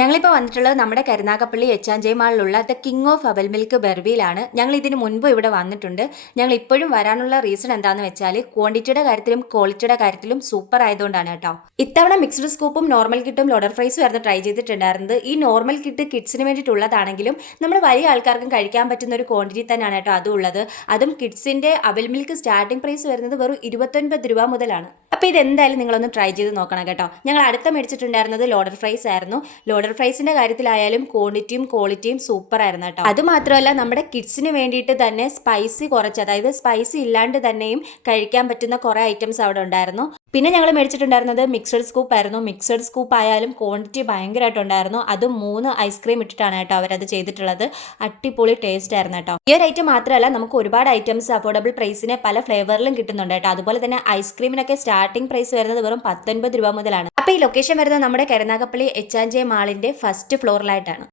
ഞങ്ങളിപ്പോൾ വന്നിട്ടുള്ളത് നമ്മുടെ കരുനാഗപ്പള്ളി എച്ചാഞ്ചേരി മാളിലുള്ള ദ കിങ് ഓഫ് അവൽ മിൽക്ക് ബെർവിയിലാണ്. ഞങ്ങൾ ഇതിന് മുൻപ് ഇവിടെ വന്നിട്ടുണ്ട്. ഞങ്ങൾ ഇപ്പോഴും വരാനുള്ള റീസൺ എന്താണെന്ന് വെച്ചാൽ ക്വാണ്ടിറ്റിയുടെ കാര്യത്തിലും ക്വാളിറ്റിയുടെ കാര്യത്തിലും സൂപ്പർ ആയതുകൊണ്ടാണ് കേട്ടോ. ഇത്തവണ മിക്സ്ഡ് സ്കൂപ്പും നോർമൽ കിറ്റും ലോഡർ ഫ്രൈസും ആയിരുന്നു ട്രൈ ചെയ്തിട്ടുണ്ടായിരുന്നത്. ഈ നോർമൽ കിറ്റ് കിഡ്സിന് വേണ്ടിയിട്ടുള്ളതാണെങ്കിലും നമ്മുടെ വലിയ ആൾക്കാർക്കും കഴിക്കാൻ പറ്റുന്ന ഒരു ക്വാണ്ടിറ്റി തന്നെയാണ് കേട്ടോ അതും ഉള്ളത്. അതും കിഡ്സിന്റെ അവൽ മിൽക്ക് സ്റ്റാർട്ടിംഗ് പ്രൈസ് വരുന്നത് വെറും 29 രൂപ മുതലാണ്. അപ്പോൾ ഇതെന്തായാലും നിങ്ങളൊന്ന് ട്രൈ ചെയ്ത് നോക്കണം കേട്ടോ. ഞങ്ങൾ അടുത്ത മേടിച്ചിട്ടുണ്ടായിരുന്നത് ലോഡർ ഫ്രൈസ് ആയിരുന്നു. ലോഡർ ഫ്രൈസിന്റെ കാര്യത്തിലായാലും ക്വാണ്ടിറ്റിയും ക്വാളിറ്റിയും സൂപ്പർ ആയിരുന്നു കേട്ടോ. അതുമാത്രമല്ല നമ്മുടെ കിഡ്സിന് വേണ്ടിയിട്ട് തന്നെ സ്പൈസി കുറച്ച്, അതായത് സ്പൈസി ഇല്ലാണ്ട് തന്നെയും കഴിക്കാൻ പറ്റുന്ന കുറേ ഐറ്റംസ് അവിടെ ഉണ്ടായിരുന്നു. പിന്നെ ഞങ്ങൾ മേടിച്ചിട്ടുണ്ടായിരുന്നത് മിക്സഡ് സ്കൂപ്പ് ആയിരുന്നു. മിക്സഡ് സ്കൂപ്പ് ആയാലും ക്വാണ്ടിറ്റി ഭയങ്കരമായിട്ടുണ്ടായിരുന്നു. അതും 3 ഐസ്ക്രീം ഇട്ടിട്ടാണ് കേട്ടോ അവരത് ചെയ്തിട്ടുള്ളത്. അടിപൊളി ടേസ്റ്റ് ആയിരുന്നു കേട്ടോ. ഈ ഒരു ഐറ്റം മാത്രമല്ല, നമുക്ക് ഒരുപാട് ഐറ്റംസ് അഫോർഡബിൾ പ്രൈസിന് പല ഫ്ലേവറിലും കിട്ടുന്നുണ്ട് കേട്ടോ. അതുപോലെ തന്നെ ഐസ്ക്രീമിനൊക്കെ സ്റ്റാർട്ടിംഗ് പ്രൈസ് വരുന്നത് വെറും 19 രൂപ മുതലാണ്. അപ്പോൾ ഈ ലൊക്കേഷൻ വരുന്നത് നമ്മുടെ കരുനാഗപ്പള്ളി എച്ചാഞ്ചേരി മാളിന്റെ ഫസ്റ്റ് ഫ്ലോറിലായിട്ടാണ്.